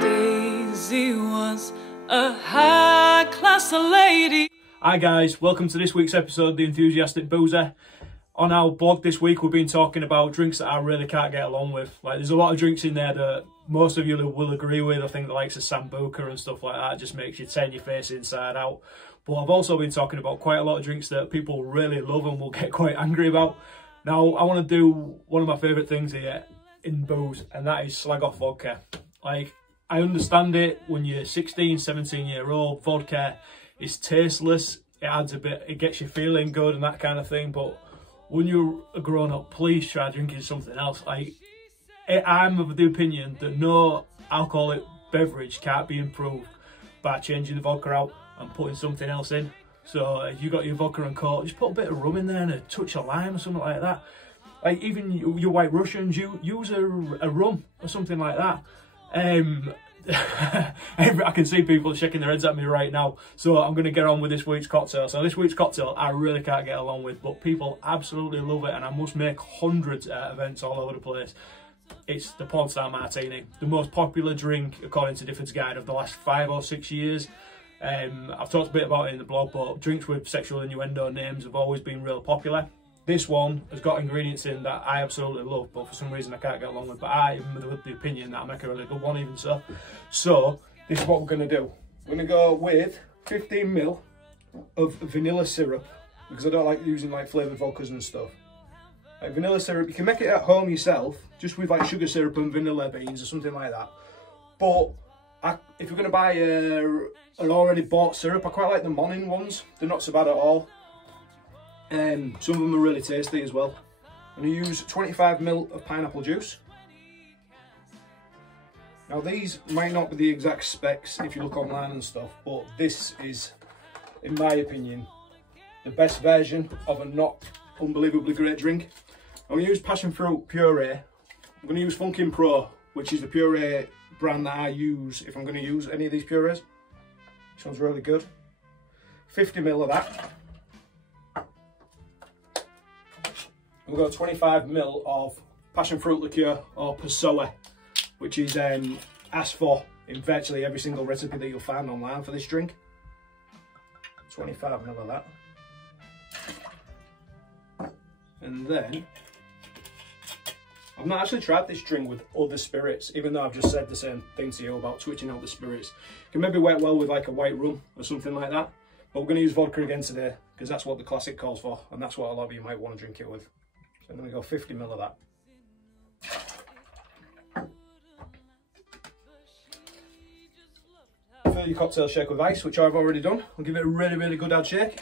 Daisy was a high-class lady. Hi guys, welcome to this week's episode of The Enthusiastic Boozer. On our blog this week we've been talking about drinks that I really can't get along with. Like, there's a lot of drinks in there that most of you will agree with. I think the likes of Sambuca and stuff like that just makes you turn your face inside out. But I've also been talking about quite a lot of drinks that people really love and will get quite angry about. Now I want to do one of my favourite things here in booze, and that is slag off vodka. Like, I understand it when you're 16, 17 year old, vodka is tasteless, it adds a bit, it gets you feeling good and that kind of thing, but when you're a grown up, please try drinking something else. Like, I'm of the opinion that no alcoholic beverage can't be improved by changing the vodka out and putting something else in. So if you got your vodka and coke, just put a bit of rum in there and a touch of lime or something like that. Like, even your White Russians, use a rum or something like that. I can see people shaking their heads at me right now, so I'm going to get on with this week's cocktail. So this week's cocktail I really can't get along with, but people absolutely love it, and I must make hundreds at events all over the place. It's the Pornstar Martini, the most popular drink according to Difford's Guide of the last 5 or 6 years. I've talked a bit about it in the blog, but drinks with sexual innuendo names have always been real popular. This one has got ingredients in that I absolutely love, but for some reason I can't get along with. But I am of the opinion that I make a really good one even so. So this is what we're going to do. We're going to go with 15ml of vanilla syrup, because I don't like using like flavoured vodkas and stuff. Like vanilla syrup, you can make it at home yourself, just with like sugar syrup and vanilla beans or something like that. But if you're going to buy an already bought syrup, I quite like the morning ones. They're not so bad at all. Some of them are really tasty as well. I'm going to use 25ml of pineapple juice. Now these might not be the exact specs if you look online and stuff, but this is, in my opinion, the best version of a not unbelievably great drink. I'm going to use passion fruit puree. I'm going to use Funkin' Pro, which is the puree brand that I use if I'm going to use any of these purees. Sounds really good. 50ml of that. We've got 25ml of passion fruit liqueur, or Passoa, which is asked for in virtually every single recipe that you'll find online for this drink. 25ml of that. And then, I've not actually tried this drink with other spirits, even though I've just said the same thing to you about switching out the spirits. It can maybe work well with like a white rum or something like that. But we're going to use vodka again today, because that's what the classic calls for, and that's what a lot of you might want to drink it with. So I'm going to go 50ml of that. Fill your cocktail shake with ice, which I've already done. I'll give it a really, really good hard shake.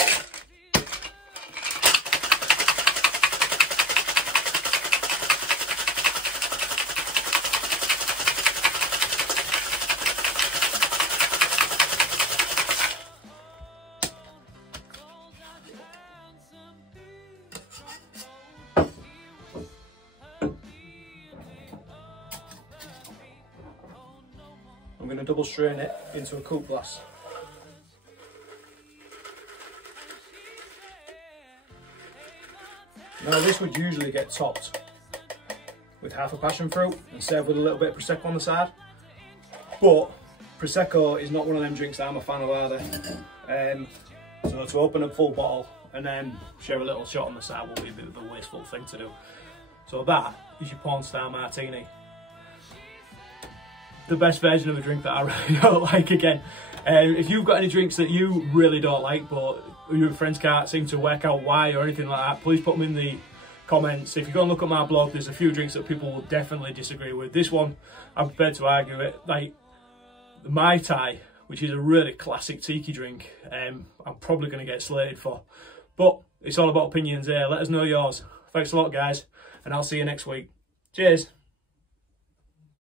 I'm going to double strain it into a coupe glass. Now this would usually get topped with half a passion fruit and served with a little bit of Prosecco on the side. But Prosecco is not one of them drinks that I'm a fan of either. So to open a full bottle and then share a little shot on the side will be a bit of a wasteful thing to do. So that is your Pornstar Martini. The best version of a drink that I really don't like again. If you've got any drinks that you really don't like but your friends can't seem to work out why or anything like that, please put them in the comments. If you go and look at my blog, there's a few drinks that people will definitely disagree with. This one, I'm prepared to argue it. Like the Mai Tai, which is a really classic tiki drink, I'm probably going to get slated for. But it's all about opinions here. Let us know yours. Thanks a lot guys, and I'll see you next week. Cheers.